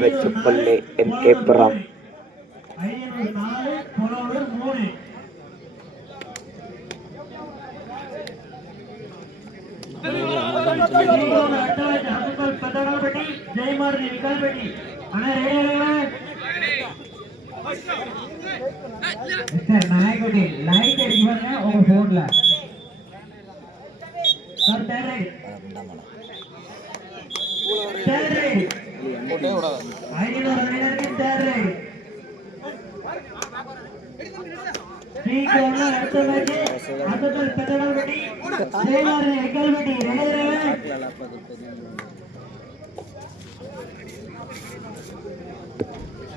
வெச்சுப்பள்ளி என்கேபுரம் நாயக்குடி light அடிப்பாங்க உங்க போன்ல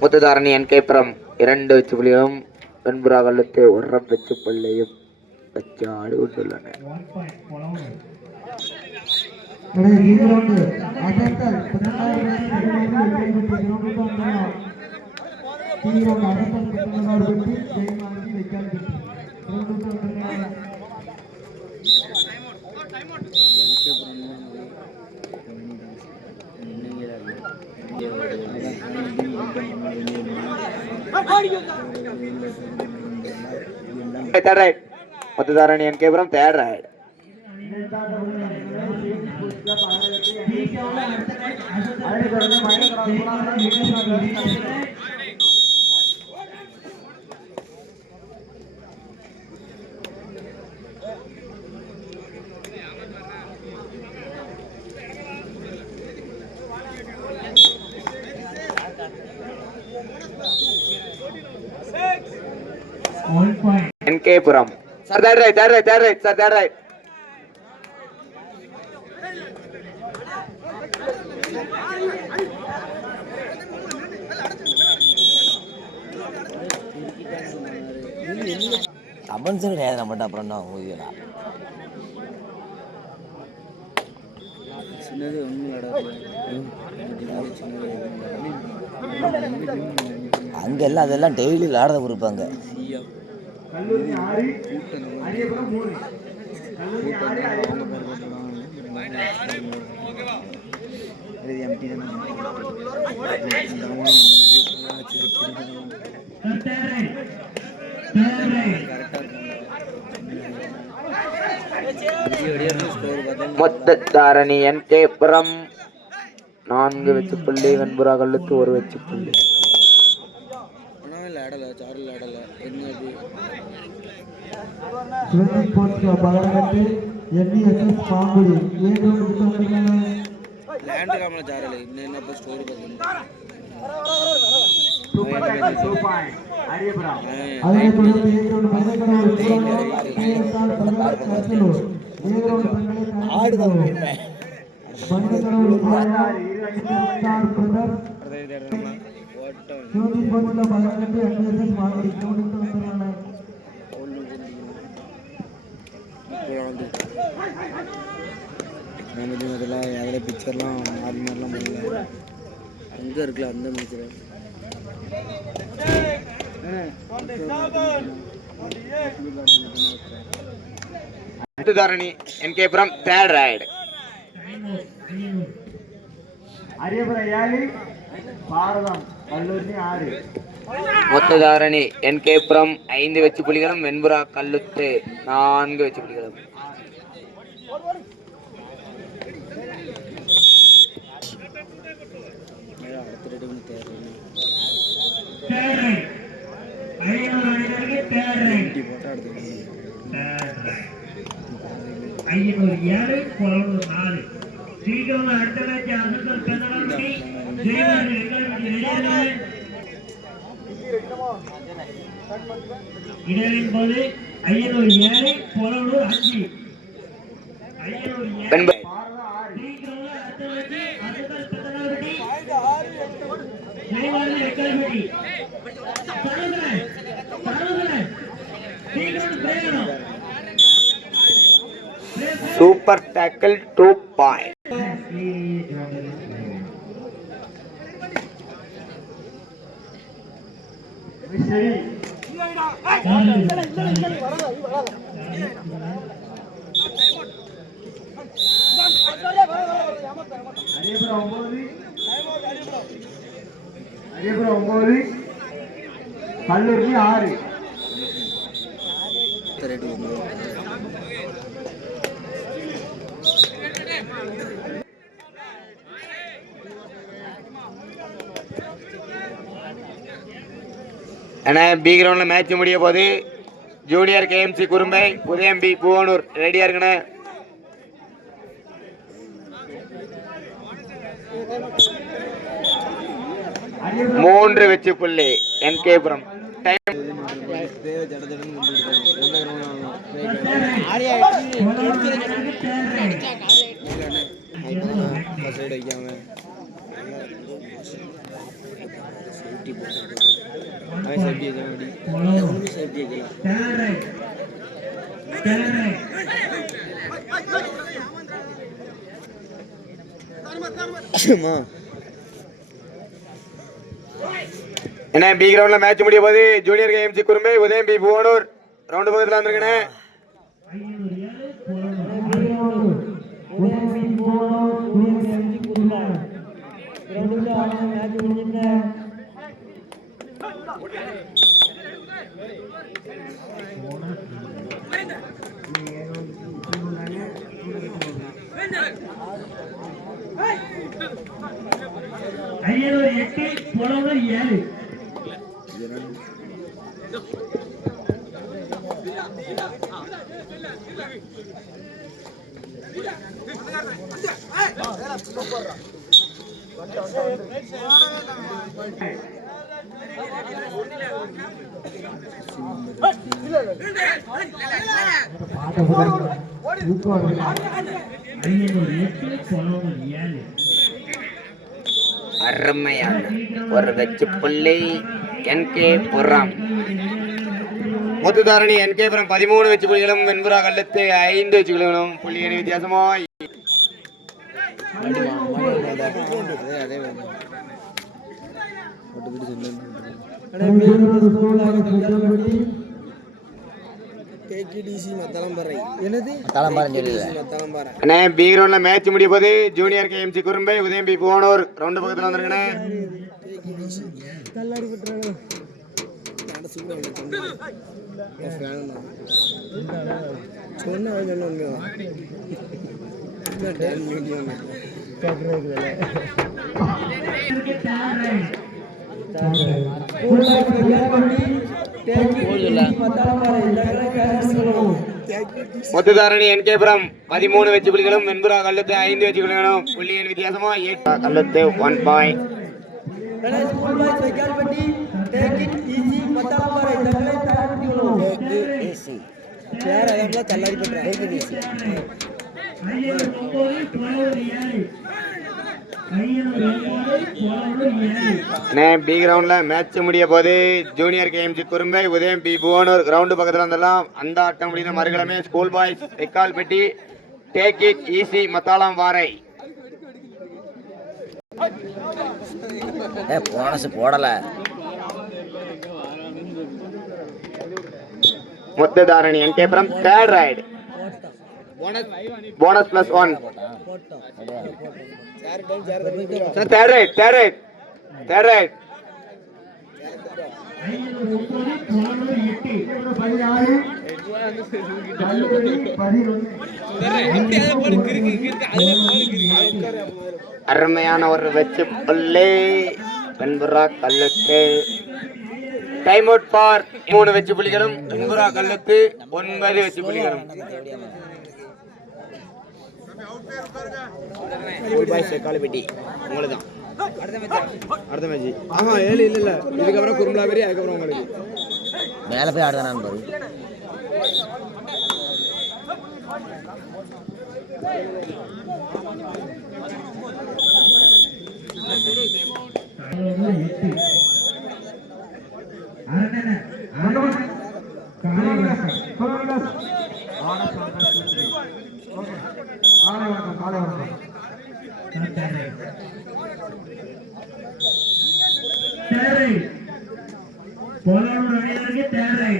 முத்துதாரணி என்கேபுரம் 2 வெச்சுப்புள்ளியும் வெண்புறா கல்லத்தை 1 வெச்சுப்பள்ளியும் வச்சு ஆடி கொண்டுள்ளன. Muthutharani Enkepuram third right. Enkepuram sir third right sir third right. கமெண்ட்ஸும் கிடையாது நம்மகிட்ட. அப்புறம் என்ன ஊதியலாம் சின்னது அங்கெல்லாம் அதெல்லாம் டெய்லி விளாட இருப்பாங்க. முத்துதாரணி என்கேபுரம் 4 வெச்சுப்புள்ளி வெண்புறா கல்லத்து 1 வெச்சுப்புள்ளி. பிக்சர்லாம் மாறி மாதிரிலாம் பண்ணல. அங்கே இருக்குல்ல அந்த picture முத்துதாரணி Enkepuram third right. முத்துதாரணி என்கேபுரம் 5 வெச்சுப்புள்ளிகளும் Venpura கல்லுத்து 4 வெச்சுப்புள்ளிகளும். இடைவெளியின் போது Ayyanur 7 பொலனூர் 5 Ayyanur 7 வெண்பு- super tackle 2 point. அரியபுரம் 9 கல்லூரி 6 ஏன்னா பி கிரவுண்ட்ல மேட்ச் முடிய போது ஜூனியர் கேஎம்சி குறும்பை உதயம் பி பூவனூர் ரெடியா இருக்குண்ணே. மூன்று வெச்சு புள்ளி என்கேபுரம். என்ன பி கிரவுண்ட்ல மேட்ச் முடிய போது ஜூனியர் கேஎம்சி குறும்பை உதயம் பி பூவனூர் ரவுண்ட் பக்கத்துல வந்திருக்கேன். ஐயனூர் 8 பொலனூர் 7 அருமையான ஒரு வெச்சு புள்ளி என்கே புறம். முத்துதாரணி என்கே புறம் 13 வெச்சு புள்ளிகளும் வெண்புறா கல்லத்து 5 வெச்சு புள்ளிகளும் புள்ளியின் வித்தியாசமாய் பி கிரவுண்ட்ல மேட்ச் முடிய போது ஜூனியர் கேஎம்சி குறும்பை உதயம் பி பூவனூர் ரவுண்ட் பக்கத்துல வந்திருக்கேன். முத்துதாரணி என்கேபுரம் 13 வெச்சு புள்ளிகளும் வெண்புறா கல்லத்து 5 வெச்சு புள்ளிகளும் புள்ளியின் வித்தியாசமா 8 கல்லத்து 1 பாயிண்ட். பி கிரவுண்ட்ல மேட்ச் முடிய போது ஜூனியர் கேஎம்சி குறும்பை உதயம் பி புவனூர் கிரவுண்ட் பக்கத்துல வந்துடலாம். அந்த ஆட்டம் முடிந்த மறுகிழமை school boys Vekkalpatti take it easy மத்தாளம் வாரை. போனஸ் போடல. Muthutharani Enkepuram third right bonus plus 1. Third right அருமையான ஒரு வெச்சு புள்ளி வெண்புறா கல்லுக்கு. டைம் அவுட் ஃபார் 3 வெச்சு புள்ளிகளும் வெண்புறா கல்லுக்கு 9 வெச்சு புள்ளிகளும். காலிபெட்டி உங்களுக்கு தான் அடுத்த மேட்ச். ஆஹா 7 இல்ல இதுக்கப்புறம் குறும்பலாபேரி அதுக்கப்புறம் உங்களுக்கு மேலே போய் ஆடுதானான்னு பாரு. போலானூர் அணியினருக்கு தேவை.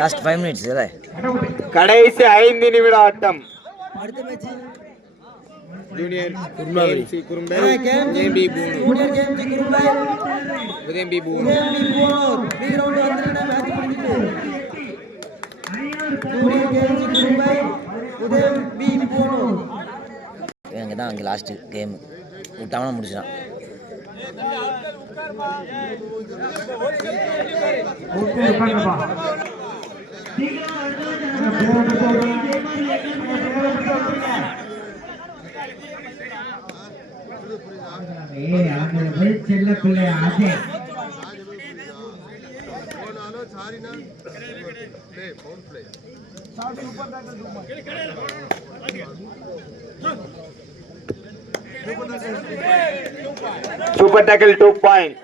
லாஸ்ட் 5 மினிட்ஸ் இல்லை. கடைசி 5 நிமிட ஆட்டம். ஜூனியர் KMC குறும்பை JB உதயம் பி பூனூர் இவங்க தான் அங்கே லாஸ்ட்டு கேமு விட்டாமல் முடிச்சிடான். செல்ல பிள்ளை ஆசை சூப்பர் டேக்கிள் 2 பாயிண்ட்.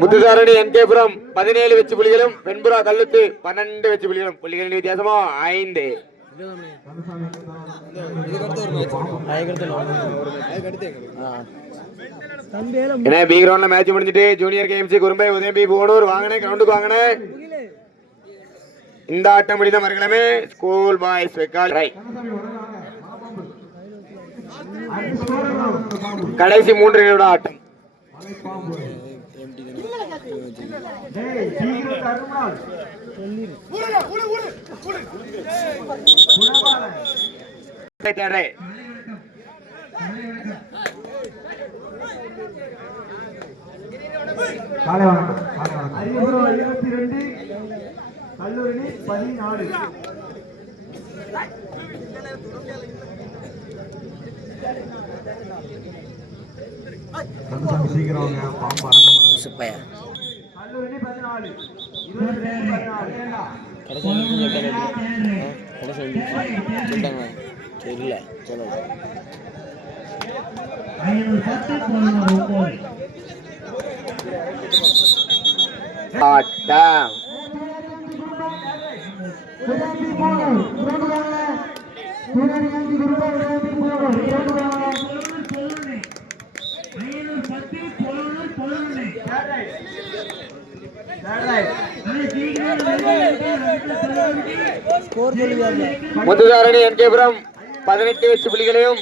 முத்துதாரணி NKபுரம் 17 வெற்றி புள்ளிகளும் வெண்புறா கல்லுத்து 12 வெற்றி புள்ளிகளும். புள்ளிகளின் வித்தியாசமோ 5. பி கிரவுண்ட்ல மேட்ச் முடிஞ்சிட்டு ஜூனியர் KMC குறும்பை உதயம் பி பூனூர் வாங்கினே கிரவுண்டுக்கு வாங்கினே. இந்த ஆட்டம் முடிந்த மறுக்கிழமை ஸ்கூல் பாய்ஸ் வெக்கால் கடைசி 3 நிமிட ஆட்டம். அரியபுரம் 22 கல்லூரி 14. சீக்கிரம் சுப்பையா கல்லூரி 14 தெரியல சொல்ல ஆட்டம். முத்துதாரணி NKபுரம் 18 வெற்றி புள்ளிகளையும்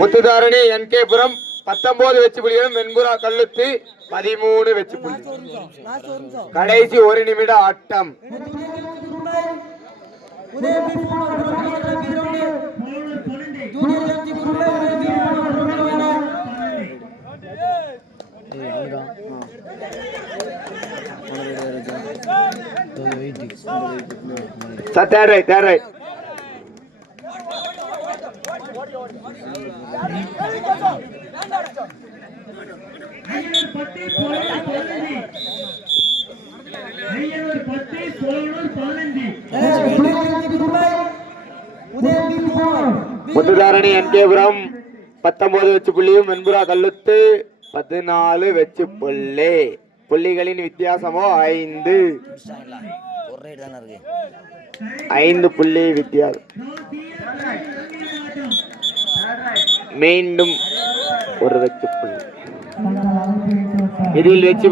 முத்துதாரணி NKபுரம் 19 வெற்றி புள்ளிகளும் வெண்புறா கல்லுத்து 13 வெற்றி புள்ளி. கடைசி 1 நிமிட ஆட்டம். Third right. முத்துதாரணி NKபுரம் 19 வெற்றி புள்ளியும் வெண்புறா கல்லுத்து 14 வெற்றி புள்ளி. புள்ளிகளின் வித்தியாசமோ 5. 5 புள்ளி வித்தியாசம். மீண்டும் ஒரு வெற்றி புள்ளி. இதில் வெற்றி